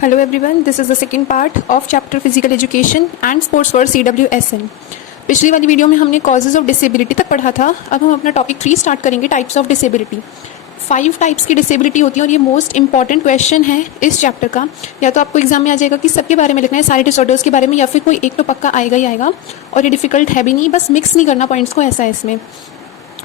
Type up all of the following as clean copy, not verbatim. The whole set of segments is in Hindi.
Hello everyone, this is the second part of chapter Physical Education and Sports for CWSN. पिछली वाली वीडियो में हमने कॉजेज ऑफ डिसेबिलिटी तक पढ़ा था। अब हम अपना टॉपिक 3 स्टार्ट करेंगे, टाइप्स ऑफ डिसेबिलिटी। 5 टाइप्स की डिसेबिलिटी होती है और ये मोस्ट इंपॉर्टेंट क्वेश्चन है इस चैप्टर का। या तो आपको एग्जाम में आ जाएगा कि सबके बारे में लिखना है, सारे डिसऑर्डर्स के बारे में, या फिर कोई एक तो पक्का आएगा ही आएगा। और ये डिफिकल्ट है भी नहीं, बस मिक्स नहीं करना पॉइंट्स को, ऐसा है इसमें।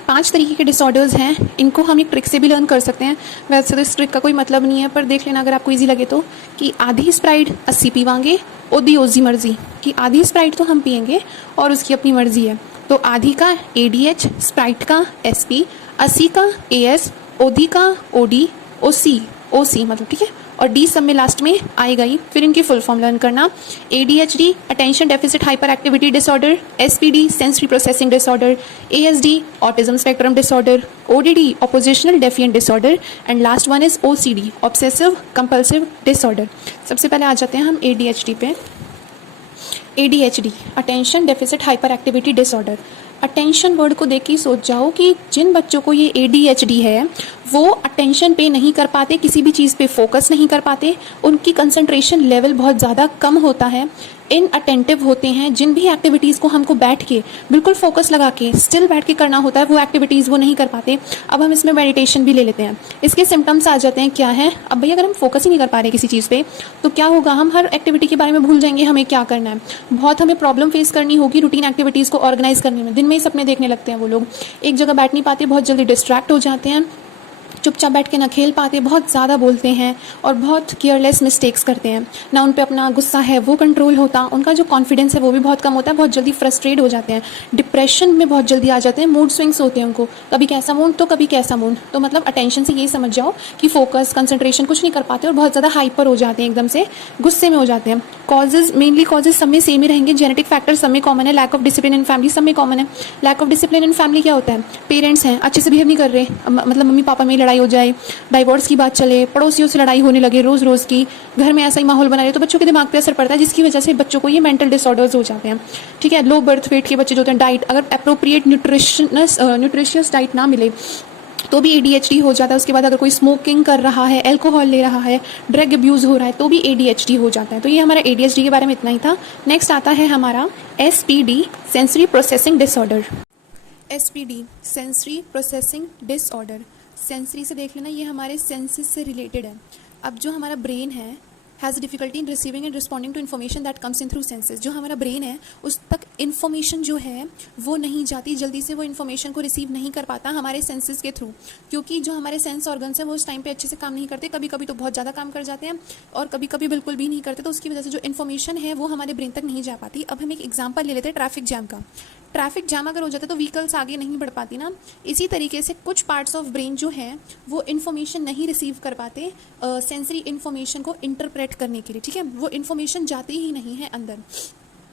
5 तरीके के डिसऑर्डर्स हैं, इनको हम एक ट्रिक से भी लर्न कर सकते हैं। वैसे तो इस ट्रिक का कोई मतलब नहीं है, पर देख लेना अगर आपको इजी लगे तो। कि आधी स्प्राइट 80 पीवांगे, ओदी ओजी मर्जी। कि आधी स्प्राइट तो हम पियेंगे और उसकी अपनी मर्जी है। तो आधी का ADH, स्प्राइट का SP, 80 का AS, ओदी का OD, OC मतलब, ठीक है। और D सब में लास्ट में आएगा ही। फिर इनकी फुल फॉर्म लर्न करना। ADHD attention deficit hyper activity disorder, SPD sensory processing disorder, ASD autism spectrum disorder, ODD oppositional defiant disorder, and last one is OCD obsessive compulsive disorder. सबसे पहले आ जाते हैं हम ADHD पे। ADHD attention deficit hyper activity disorder. Attention word को देख के सोच जाओ कि जिन बच्चों को ये ADHD है वो अटेंशन पे नहीं कर पाते, किसी भी चीज़ पे फोकस नहीं कर पाते, उनकी कंसंट्रेशन लेवल बहुत ज़्यादा कम होता है, इनअटेंटिव होते हैं। जिन भी एक्टिविटीज़ को हमको बैठ के बिल्कुल फोकस लगा के स्टिल बैठ के करना होता है, वो एक्टिविटीज़ वो नहीं कर पाते। अब हम इसमें मेडिटेशन भी ले लेते हैं। इसके सिम्टम्स आ जाते हैं, क्या है। अब भैया अगर हम फोकस ही नहीं कर पा रहे किसी चीज़ पे तो क्या होगा, हम हर एक्टिविटी के बारे में भूल जाएंगे हमें क्या करना है। बहुत हमें प्रॉब्लम फेस करनी होगी रूटीन एक्टिविटीज़ को ऑर्गेनाइज करने में। दिन में ही सपने देखने लगते हैं वो लोग, एक जगह बैठ नहीं पाते, बहुत जल्दी डिस्ट्रैक्ट हो जाते हैं, चुपचाप बैठ के ना खेल पाते, बहुत ज़्यादा बोलते हैं और बहुत केयरलेस मिस्टेक्स करते हैं। ना उन पे अपना गुस्सा है वो कंट्रोल होता, उनका जो कॉन्फिडेंस है वो भी बहुत कम होता है, बहुत जल्दी फ्रस्ट्रेट हो जाते हैं, डिप्रेशन में बहुत जल्दी आ जाते हैं, मूड स्विंग्स होते हैं उनको, कभी कैसा मूड तो कभी कैसा मूड। तो मतलब अटेंशन से यही समझ जाओ कि फोकस कंसंट्रेशन कुछ नहीं कर पाते और बहुत ज़्यादा हाइपर हो जाते हैं, एकदम से गुस्से में हो जाते हैं। कॉजेज, मेनली कॉजेज सब में सेम ही रहेंगे। जेनेटिक फैक्टर सब में कॉमन है। Lack of discipline in family सब में कॉमन है। Lack of discipline in family क्या होता है, पेरेंट्स हैं अच्छे से बिहेव नहीं कर रहे, मतलब मम्मी पापा में लड़ाई हो जाए, डाइवोर्स की बात चले, पड़ोसियों से लड़ाई होने लगे रोज़ रोज़ की, घर में ऐसा ही माहौल बना रहे, तो बच्चों के दिमाग पे असर पड़ता है, जिसकी वजह से बच्चों को ये मेंटल डिसऑर्डर्स हो जाते हैं, ठीक है। लो बर्थ वेट के बच्चे जो होते हैं, डाइट अगर अप्रोप्रिएट न्यूट्रिशियस डाइट ना मिले तो भी ADHD हो जाता है। उसके बाद अगर कोई स्मोकिंग कर रहा है, अल्कोहल ले रहा है, ड्रग अब्यूज़ हो रहा है, तो भी ADHD हो जाता है। तो ये हमारा ADHD के बारे में इतना ही था। नेक्स्ट आता है हमारा SPD sensory processing disorder. SPD sensory processing disorder. Sensory से देख लेना, ये हमारे सेंसेस से रिलेटेड है। अब जो हमारा ब्रेन है has difficulty in receiving and responding to information that comes in through senses. जो हमारा ब्रेन है उस तक इन्फॉर्मेशन जो है वो नहीं जाती, जल्दी से वो इन्फॉर्मेशन को रिसीव नहीं कर पाता हमारे सेंसेस के थ्रू, क्योंकि जो हमारे सेंस ऑर्गन्स हैं वो उस टाइम पे अच्छे से काम नहीं करते, कभी कभी तो बहुत ज़्यादा काम कर जाते हैं और कभी कभी बिल्कुल भी नहीं करते। तो उसकी वजह से जो इन्फॉर्मेशन है वो हमारे ब्रेन तक नहीं जा पाती। अब हम एक एग्जाम्पल ले लेते हैं ट्रैफिक जैम का। ट्रैफिक जैम अगर हो जाता है तो व्हीकल्स आगे नहीं बढ़ पाती ना। इसी तरीके से कुछ पार्ट्स ऑफ ब्रेन जो है वो इन्फॉर्मेशन नहीं रिसीव कर पाते सेंसरी इन्फॉर्मेशन को इंटरप्रेट करने के लिए, ठीक है। वो इन्फॉर्मेशन जाती ही नहीं है अंदर।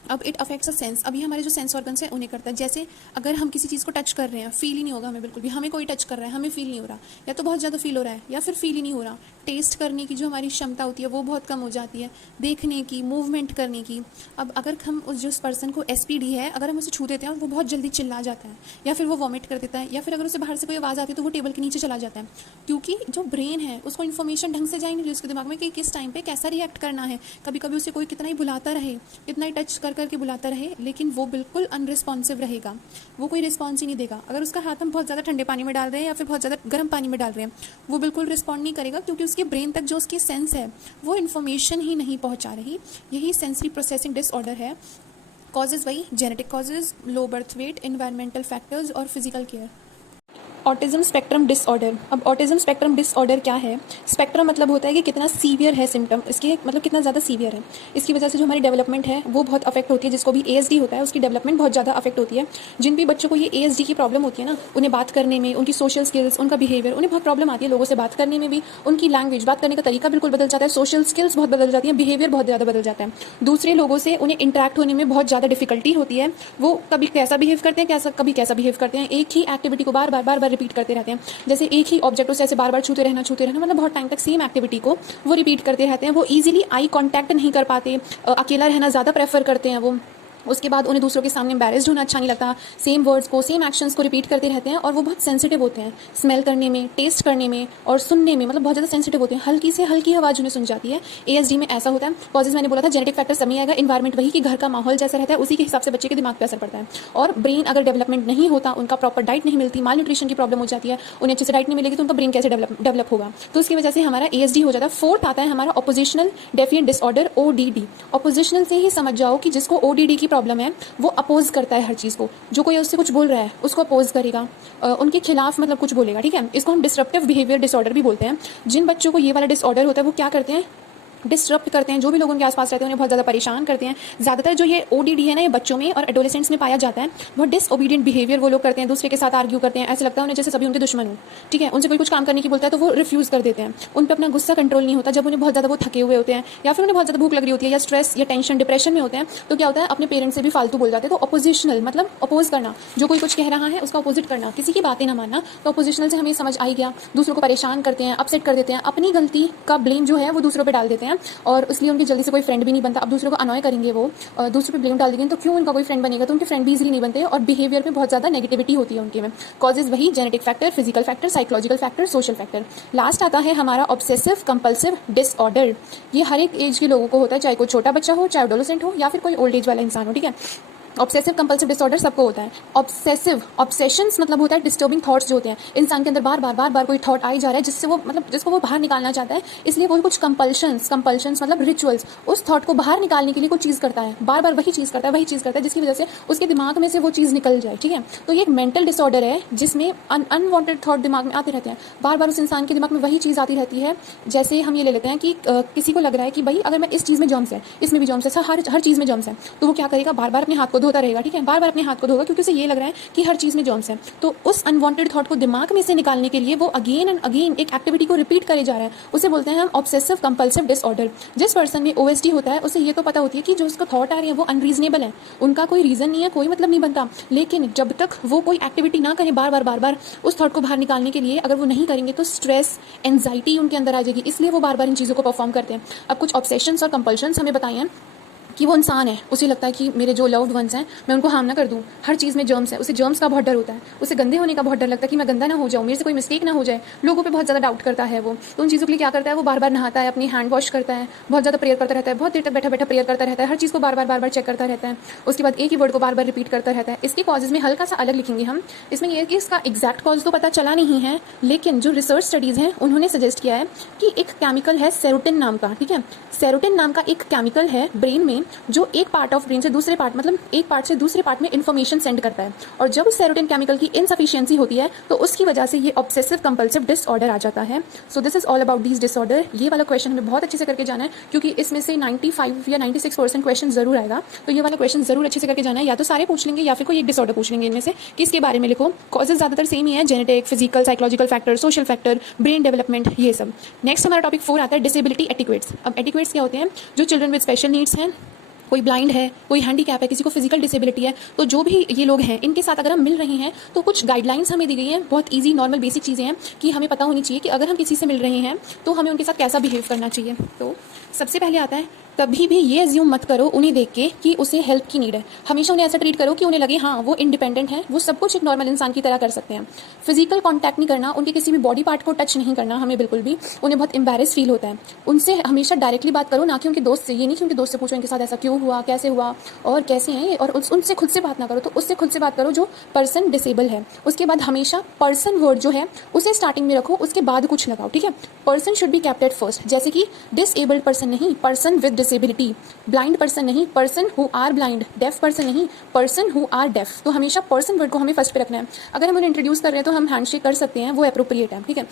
अब इट अफेक्ट्स अ सेंस। अभी हमारे जो सेंस ऑर्गन्स हैं उन्हें करता है। जैसे अगर हम किसी चीज़ को टच कर रहे हैं, फील ही नहीं होगा हमें बिल्कुल भी, हमें कोई टच कर रहा है हमें फील नहीं हो रहा, या तो बहुत ज़्यादा फील हो रहा है या फिर फील ही नहीं हो रहा। टेस्ट करने की जो हमारी क्षमता होती है वो बहुत कम हो जाती है, देखने की, मूवमेंट करने की। अब अगर हम उस जिस पर्सन को SPD है, अगर हम उसे छू देते हैं वो बहुत जल्दी चिल्ला जाता है, या फिर वो वॉमिट कर देता है, या फिर अगर उसे बाहर से कोई आवाज़ आती है तो वो टेबल के नीचे चला जाता है, क्योंकि जो ब्रेन है उसको इन्फॉर्मेशन ढंग से जा नहीं रही उसके दिमाग में कि किस टाइम पे कैसा रिएक्ट करना है। कभी कभी उसे कोई कितना ही बुलाता रहे, कितना ही टच कर करके बुलाता रहे, लेकिन वो बिल्कुल अनरिस्पॉन्सिव रहेगा, वो कोई रिस्पॉन्स ही नहीं देगा। अगर उसका हाथ हम बहुत ज़्यादा ठंडे पानी में डाल रहे हैं या फिर बहुत ज़्यादा गर्म पानी में डाल रहे हैं, वो बिल्कुल रिस्पॉन्ड नहीं करेगा, क्योंकि उसके ब्रेन तक जो उसकी सेंस है वो इन्फॉर्मेशन ही नहीं पहुंचा रही। यही सेंसरी प्रोसेसिंग डिसऑर्डर है। कॉजेज वही genetic causes, low birth weight, environmental factors और physical care. Autism spectrum disorder. अब ऑटिज्म स्पेक्ट्रम डिसऑर्डर क्या है। स्पेक्ट्रम मतलब होता है कि कितना सीवियर है सिम्टम, इसके मतलब कितना ज़्यादा सीवियर है। इसकी वजह से जो हमारी डेवलपमेंट है वो बहुत अफेक्ट होती है। जिसको भी ASD होता है उसकी डेवलपमेंट बहुत ज़्यादा अफेक्ट होती है। जिन भी बच्चों को ये ASD की प्रॉब्लम होती है ना, उन्हें बात करने में, उनकी सोशल स्किल्स, उनका बिहेवियर, उन्हें बहुत प्रॉब्लम आती है लोगों से बात करने में भी। उनकी लैंग्वेज, बात करने का तरीका बिल्कुल बदल जाता है, सोशल स्किल्स बहुत बदल जाती है, बिहेवियर बहुत ज़्यादा बदल जाता है। दूसरे लोगों से उन्हें इंटरेक्ट होने में बहुत ज़्यादा डिफिकल्टी होती है। वो कभी कैसा बिहेव करते हैं, कभी कैसा बिहेव करते हैं, एक ही एक्टिविटी को बार बार रिपीट करते रहते हैं। जैसे एक ही ऑब्जेक्ट से ऐसे बार बार छूते रहना, मतलब बहुत टाइम तक सेम एक्टिविटी को वो रिपीट करते रहते हैं। वो इजीली आई कांटेक्ट नहीं कर पाते, अकेला रहना ज़्यादा प्रेफर करते हैं। उसके बाद उन्हें दूसरों के सामने एम्बैरेस्ड होना अच्छा नहीं लगता, सेम वर्ड्स को सेम एक्शंस को रिपीट करते रहते हैं और वो बहुत सेंसिटिव होते हैं स्मेल करने में, टेस्ट करने में और सुनने में, मतलब बहुत ज़्यादा सेंसिटिव होते हैं, हल्की से हल्की आवाज़ उन्हें सुन जाती है। एएसडी में ऐसा होता है। कॉजेज मैंने बोला था जेनेटिक फैक्टर सब में आएगा, इन्वायरमेंट वही कि घर का माहौल जैसा रहता है उसी के हिसाब से बच्चे के दिमाग पर असर पड़ता है। और ब्रेन अगर डेवलपमेंट नहीं होता, उनका प्रॉपर डाइट नहीं मिलती, माल न्यूट्रिशन की प्रॉब्लम हो जाती है, उन्हें अच्छे से डाइट नहीं मिलेगी तो उनका ब्रेन कैसे डेवलप होगा, तो उसकी वजह से हमारा एएसडी हो जाता है। फोर्थ आता है हमारा oppositional defiant disorder ODD. Oppositional से ही समझ जाओ कि जिसको ओडीडी की प्रॉब्लम है वो अपोज करता है हर चीज़ को, जो कोई उससे कुछ बोल रहा है उसको अपोज करेगा, उनके खिलाफ मतलब कुछ बोलेगा, ठीक है। इसको हम डिसरप्टिव बिहेवियर डिसऑर्डर भी बोलते हैं। जिन बच्चों को ये वाला डिसऑर्डर होता है वो क्या करते हैं, डिस्टर्ब करते हैं, जो भी लोग उनके आसपास रहते हैं उन्हें बहुत ज़्यादा परेशान करते हैं। ज़्यादातर जो ये ओडीडी है ना, ये बच्चों में और एडोलेसेंट्स में पाया जाता है। बहुत डिसओबीडियंट बिहेवियर वो लोग करते हैं, दूसरे के साथ आर्ग्यू करते हैं, ऐसे लगता है उन्हें जैसे सभी उनके दुश्मन हो, ठीक है। उनसे कोई कुछ काम करने की बोलता है तो वो रिफ्यूज़ कर देते हैं, उन पर अपना गुस्सा कंट्रोल नहीं होता। जब उन्हें बहुत ज़्यादा वो थके हुए होते हैं या फिर उन्हें बहुत ज़्यादा भूख लग रही होती है या स्ट्रेस या टेंशन डिप्रेशन में होते हैं, तो क्या होता है अपने पेरेंट्स से भी फालतू बोल जाते हैं। तो अपोजिशनल मतलब अपोज करना, जो कोई कुछ कह रहा है उसका अपोजिट करना, किसी की बातें ना मानना। तो अपोजिशनल से हमें समझ आई गया, दूसरों को परेशान करते हैं, अपसेट कर देते हैं, अपनी गलती का ब्लेम जो है वो दूसरों पर डाल देते हैं और इसलिए उनकी जल्दी से कोई फ्रेंड भी नहीं बनता। अब दूसरों को अनॉय करेंगे वो और दूसरों पे ब्लेम डाल देंगे तो क्यों उनका कोई फ्रेंड बनेगा, तो उनके फ्रेंड भी इजीली नहीं बनते और बिहेवियर में बहुत ज़्यादा नेगेटिविटी होती है उनके में। कॉजेज वही genetic factor, physical factor, psychological factor, social factor. Last आता है हमारा ऑब्सेसिव कंपल्सिव डिसऑर्डर। ये हर एक एज के लोगों को होता है, चाहे कोई छोटा बच्चा हो, चाहे एडोलेसेंट हो या फिर कोई ओल्ड एज वाला इंसान हो, ठीक है। ऑब्सेसिव कंपल्सिव डिसऑर्डर सबको होता है। ऑब्सेसिव ऑब्सेशंस मतलब होता है डिस्टर्बिंग थॉट्स जो होते हैं, इंसान के अंदर बार बार कोई थॉट आई जा रहा है जिससे वो मतलब जिसको वो बाहर निकालना चाहता है, इसलिए वो कुछ कंपल्शंस मतलब रिचुअल्स उस थॉट को बाहर निकालने के लिए कुछ चीज़ करता है, बार बार वही चीज़ करता है जिसकी वजह से उसके दिमाग में से वो चीज़ निकल जाए, ठीक है। तो ये एक मेंटल डिसऑर्डर है जिसमें अनवांटेड थॉट दिमाग में आते रहते हैं, बार उस इंसान के दिमाग में वही चीज़ आती रहती है। जैसे हम ये ले लेते हैं कि किसी को लग रहा है कि भाई अगर मैं इस चीज़ में जर्म्स है, इसमें भी जर्म्स है, हर चीज़ में जर्म्स है, तो वो क्या करेगा, बार अपने हाथ को धोता रहेगा, ठीक है, बार अपने हाथ को धोगा क्योंकि उसे ये लग रहा है कि हर चीज़ में जर्म्स है। तो उस अनवांटेड थॉट को दिमाग में से निकालने के लिए वो अगेन एंड अगेन एक एक्टिविटी को रिपीट करे जा रहा है, उसे बोलते हैं हम ऑब्सेसिव कंपल्सिव डिसऑर्डर। जिस पर्सन में ओएसडी होता है उसे ये तो पता होती है कि जो उसको थॉट आ रही है वो अनरीजनेबल है, उनका कोई रीज़न नहीं है, कोई मतलब नहीं बनता, लेकिन जब तक वो कोई एक्टिविटी ना करें बार उस थॉट को बाहर निकालने के लिए, अगर वो नहीं करेंगे तो स्ट्रेस एंजाइटी उनके अंदर आ जाएगी, इसलिए वो बार इन चीज़ों को परफॉर्म करते हैं। अब कुछ ऑब्सेशंस और कंपल्शंस हमें बताए हैं कि वो इंसान है, उसे लगता है कि मेरे जो लव्ड वंस हैं मैं उनको हार्म ना कर दूं, हर चीज़ में जर्म्स है, उसे जर्म्स का बहुत डर होता है, उसे गंदे होने का बहुत डर लगता है कि मैं गंदा ना हो जाऊं, मेरे से कोई मिस्टेक ना हो जाए, लोगों पे बहुत ज़्यादा डाउट करता है वो। तो उन चीज़ों के लिए क्या करता है, वो बार नहाता है, अपनी हैंड वॉश करता है, बहुत ज़्यादा प्रेयर करता रहता है, बहुत देर तक बैठा प्रेयर करता रहता है, हर चीज़ को बार बार चेक करता रहता है, उसके बाद एक ही वर्ड को बार रिपीट करता रहता है। इसके कॉजेज में हल्का सा अलग लिखेंगे हम, इसमें यह कि इसका एग्जैक्ट कॉज तो पता चला नहीं है, लेकिन जो रिसर्च स्टडीज़ हैं उन्होंने सजेस्ट किया है कि एक केमिकल है सेरोटिन नाम का, ठीक है। सेरोटिन नाम का एक केमिकल है ब्रेन में जो एक पार्ट ऑफ ब्रेन से दूसरे पार्ट मतलब एक पार्ट से दूसरे पार्ट में इन्फॉर्मेशन सेंड करता है, और जब उस सेरोटिन केमिकल की इनसफिशियंसी होती है तो उसकी वजह से ये ऑब्सेसिव कंपल्सिव डिसऑर्डर आ जाता है। So this is all about these disorder. ये वाला क्वेश्चन हमें बहुत अच्छे से करके जाना है क्योंकि इसमें से 95 या 96% क्वेश्चन जरूर आएगा, तो ये वाला क्वेश्चन जरूर अच्छे से करके जाना है। या तो सारे पूछ लेंगे या फिर कोई एक डिसऑर्डर पूछ लेंगे इनमें से कि इसके बारे में लिखो। कॉजेज ज़्यादातर सेम ही है, genetic, physical, psychological factor, social factor, brain development, ये सब। नेक्स्ट हमारा टॉपिक 4 आता है डिसेबिलिटी एटिक्वेट्स। अब एटिक्वेट्स क्या होते हैं, जो चिल्ड्रन विद स्पेशल नीड्स हैं, कोई ब्लाइंड है, कोई हैंडीकैप है, किसी को फिजिकल डिसेबिलिटी है, तो जो भी ये लोग हैं इनके साथ अगर हम मिल रहे हैं तो कुछ गाइडलाइंस हमें दी गई हैं, बहुत इजी नॉर्मल बेसिक चीज़ें हैं कि हमें पता होनी चाहिए कि अगर हम किसी से मिल रहे हैं तो हमें उनके साथ कैसा बिहेव करना चाहिए। तो सबसे पहले आता है कभी भी ये एज्यूम मत करो उन्हें देख के कि उसे हेल्प की नीड है, हमेशा उन्हें ऐसा ट्रीट करो कि उन्हें लगे हाँ वो इंडिपेंडेंट है, वो सब कुछ एक नॉर्मल इंसान की तरह कर सकते हैं। फिजिकल कांटेक्ट नहीं करना, उनके किसी भी बॉडी पार्ट को टच नहीं करना हमें बिल्कुल भी, उन्हें बहुत एम्बैरेस फील होता है। उनसे हमेशा डायरेक्टली बात करो, ना कि उनके दोस्त से, ये नहीं कि उनके दोस्त से पूछो इनके साथ ऐसा क्यों हुआ, कैसे हुआ और कैसे हैं, और उनसे खुद से बात ना करो, तो उससे खुद से बात करो जो पर्सन डिसेबल है। उसके बाद हमेशा पर्सन वर्ड जो है उसे स्टार्टिंग में रखो, उसके बाद कुछ लगाओ, ठीक है। Person should be kept at first, जैसे कि डिसेबल्ड पर्सन नहीं, person with disability, blind person नहीं, person who are blind, deaf person नहीं, पर्सन हु आर डेफ। तो हमेशा पर्सन वर्ड को हमें फर्स्ट पे रखना है। अगर हम उन्हें इंट्रोड्यूस कर रहे हैं तो हम हैंडशेक कर सकते हैं, वो एप्रोप्रिएट है, ठीक है।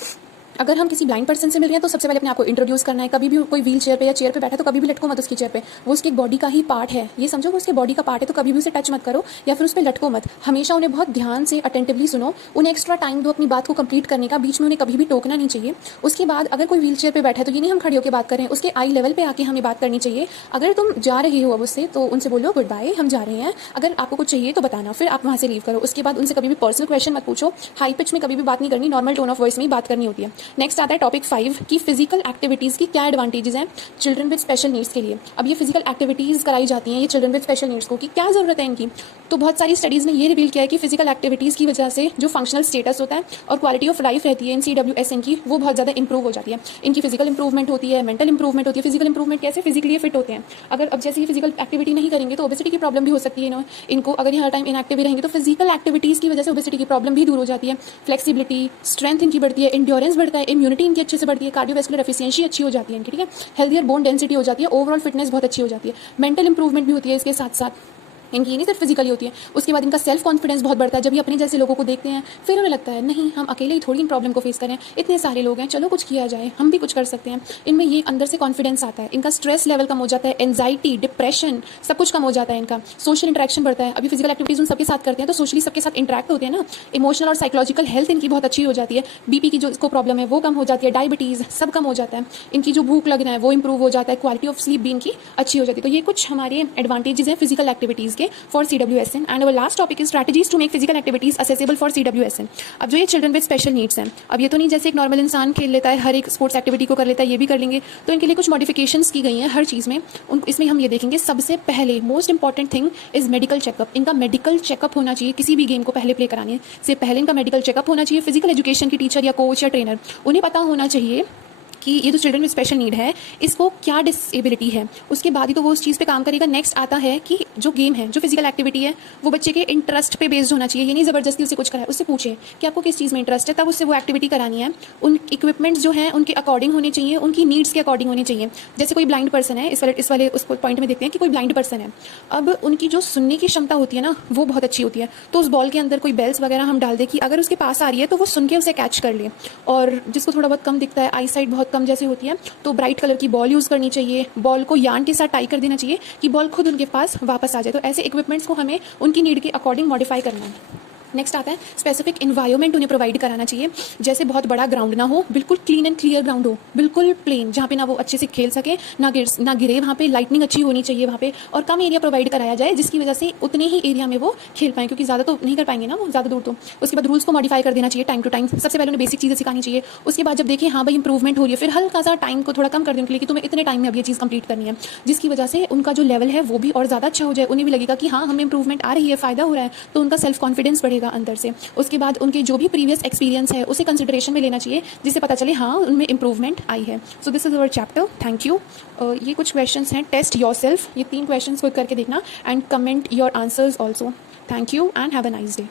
अगर हम किसी ब्लाइंड पर्सन से मिल रहे हैं तो सबसे पहले अपने आप को इंट्रोड्यूस करना है। कभी भी कोई व्हील चेयर पे या चेयर पे बैठा तो कभी भी लटको मत उसकी चेयर पे, वो उसकी बॉडी का ही पार्ट है, ये समझो वो उसके बॉडी का पार्ट है, तो कभी भी उसे टच मत करो या फिर उस पर लटको मत। हमेशा उन्हें बहुत ध्यान से अटेंटिवली सुनो, उन्हें एक्स्ट्रा टाइम दो अपनी बात को कंप्लीट करने का, बीच में उन्हें कभी भी टोकना नहीं चाहिए। उसके बाद अगर कोई व्हील चेयर पर बैठा है तो ये नहीं हम खड़े होकर बात करें, उसके आई लेवल पर आके हमें बात करनी चाहिए। अगर तुम जा रही हो अब उससे तो उनसे बोलो गुड बाय, हम जा रहे हैं, अगर आपको कुछ चाहिए तो बताना, फिर आप वहाँ से लीव करो। उसके बाद उनसे कभी भी पर्सनल क्वेश्चन मत पूछो, हाई पिच में कभी भी बात नहीं करनी, नॉर्मल टोन ऑफ वॉइस में ही बात करनी होती है। नेक्स्ट आता है टॉपिक 5 कि फिजिकल एक्टिविटीज़ की क्या एडवांटेजेस हैं चिल्ड्रन विद स्पेशल नीड्स के लिए। अब ये फिजिकल एक्टिविटीज़ कराई जाती हैं ये चिल्ड्रन विद स्पेशल नीड्स को, कि क्या ज़रूरत है इनकी। तो बहुत सारी स्टडीज़ ने ये रिवील किया है कि फिजिकल एक्टिविटीज़ की वजह से जो फंक्शनल स्टेटस होता है और क्वालिटी ऑफ लाइफ रहती है इन CWSN की, वो बहुत ज़्यादा इंप्रूव हो जाती है। इनकी फिजिकल इंप्रूवमेंट होती है, मेंटल इंप्रूवमेंट होती है। फिजिकल इंप्रूवमेंट कैसे? फिजिकली फिट होते हैं। अगर अब जैसे ये फिजिकल एक्टिविटी नहीं करेंगे तो ओबेसिटी की प्रॉब्लम भी हो सकती है इनको। अगर ये हर टाइम इनएक्टिव रहेंगे तो फिजिकल एक्टिविटीज़ की वजह से ओबेसिटी की प्रॉब्लम भी दूर हो जाती है। फ्लेक्सिबिलिटी, स्ट्रेंथ इनकी बढ़ती है, इंड्योरेंस बढ़ता है, इम्यूनिटी इनकी अच्छे से बढ़ती है, कार्डियोवैस्कुलर एफिशिएंसी अच्छी हो जाती है इनकी, ठीक है। हेल्थियर बोन डेंसिटी हो जाती है, ओवरऑल फिटनेस बहुत अच्छी हो जाती है। मेंटल इंप्रूवमेंट भी होती है इसके साथ साथ। इनकी ये नहीं सिर्फ फिजिकली होती है, उसके बाद इनका सेल्फ कॉन्फिडेंस बहुत बढ़ता है। जब ये अपने जैसे लोगों को देखते हैं फिर उन्हें लगता है नहीं, हम अकेले ही थोड़ी इन प्रॉब्लम को फेस करें, इतने सारे लोग हैं, चलो कुछ किया जाए, हम भी कुछ कर सकते हैं। इनमें ये अंदर से कॉन्फिडेंस आता है, इनका स्ट्रेस लेवल कम हो जाता है, एंजाइटी, डिप्रेशन सब कुछ कम हो जाता है इनका। सोशल इंटरेक्शन बढ़ता है। अभी फिजिकल एक्टिविटीज उन सबके साथ करते हैं तो सोशली सबके साथ इंटरेक्ट होते हैं ना। इमोशनल और साइकोलॉजिकल हेल्थ इनकी बहुत अच्छी हो जाती है। बीपी की जो इसको प्रॉब्लम है वो कम हो जाती है, डायबिटीज़ सब कम हो जाता है। इनकी जो भूख लगना है वो इंप्रूव हो जाता है, क्वालिटी ऑफ स्लीप भी इनकी अच्छी हो जाती है। तो ये कुछ हमारे एडवांटेजेस हैं फिजिकल एक्टिविटीज़ के for CWSN। And our last topic is strategies to make physical activities accessible for CWSN। अब जो ये चिल्ड्रन विद स्पेशल नीड्स हैं, अब ये तो नहीं जैसे एक नॉर्मल इंसान खेल लेता है, हर एक स्पोर्ट्स एक्टिविटी को कर लेता है, ये भी कर लेंगे। तो इनके लिए कुछ मॉडिफिकेशंस की गई हैं हर चीज़ में। इसमें हम ये देखेंगे सबसे पहले most important thing is medical checkup. इनका मेडिकल चेकअप होना चाहिए। किसी भी गेम को पहले प्ले कराने से पहले इनका मेडिकल चेकअप होना चाहिए। फिजिकल एजुकेशन की टीचर या कोच या ट्रेनर उन्हें पता होना चाहिए कि ये जो चिल्ड्रन विद स्पेशल नीड है इसको क्या डिसेबिलिटी है, उसके बाद ही तो वो उस चीज़ पे काम करेगा। नेक्स्ट आता है कि जो गेम है, जो फिजिकल एक्टिविटी है, वो बच्चे के इंटरेस्ट पे बेस्ड होना चाहिए। ये नहीं ज़बरदस्ती उसे कुछ कराए, उससे पूछे कि आपको किस चीज़ में इंटरेस्ट है, तब उससे वो एक्टिविटी करानी है। उन इक्विपमेंट्स जो हैं उनके अकॉर्डिंग होने चाहिए, उनकी नीड्स के अकॉर्डिंग होने चाहिए। जैसे कोई ब्लाइंड पर्सन है, इस वाले उस पॉइंट में देखते हैं कि कोई ब्लाइंड पर्सन है। अब उनकी जो सुनने की क्षमता होती है ना वो बहुत अच्छी होती है। तो उस बॉल के अंदर कोई बेल्स वगैरह हम डाल दें कि अगर उसके पास आ रही है तो वो सुन के उसे कैच कर ले। और जिसको थोड़ा बहुत कम दिखता है, आई साइट बहुत कम जैसे होती है, तो ब्राइट कलर की बॉल यूज़ करनी चाहिए। बॉल को यार्न के साथ टाई कर देना चाहिए कि बॉल खुद उनके पास वापस आ जाए। तो ऐसे इक्विपमेंट्स को हमें उनकी नीड के अकॉर्डिंग मॉडिफाई करना है। नेक्स्ट आता है स्पेसिफिक इन्वायरमेंट उन्हें प्रोवाइड कराना चाहिए। जैसे बहुत बड़ा ग्राउंड ना हो, बिल्कुल क्लीन एंड क्लियर ग्राउंड हो, बिल्कुल प्लेन, जहाँ पे ना वो अच्छे से खेल सके, ना गिरे, वहाँ पे लाइटनिंग अच्छी होनी चाहिए वहाँ पे, और कम एरिया प्रोवाइड कराया जाए जिसकी वजह से उतने ही एरिया में वो खेल पाएँ, क्योंकि ज़्यादा तो नहीं कर पाएंगे ना वो ज़्यादा दूर। तो उसके बाद रूल्स को मॉडिफाई कर देना चाहिए टाइम टू टाइम। सबसे पहले उन्हें बेसिक चीज़ें सिखानी चाहिए। उसके बाद जब देखें हाँ भाई इंप्रूवमेंट हो रही है, फिर हल्का सा टाइम को थोड़ा कम कर दें उनके लिए कि तुम्हें इतने टाइम में अब ये चीज़ कंप्लीट करनी है, जिसकी वजह से उनका जो लेवल है वो भी और ज़्यादा अच्छा हो जाए। उन्हें भी लगेगा कि हाँ हमें इंप्रूवमेंट आ रही है, फ़ायदा हो रहा है, तो उनका सेल्फ कॉन्फिडेंस बढ़ेगा अंदर से। उसके बाद उनके जो भी प्रीवियस एक्सपीरियंस है उसे कंसिडरेशन में लेना चाहिए, जिससे पता चले हाँ उनमें इंप्रूवमेंट आई है। So this is our chapter. Thank you. ये कुछ क्वेश्चंस हैं, टेस्ट योरसेल्फ, ये 3 क्वेश्चंस को करके देखना and comment your answers also. Thank you and have a nice day.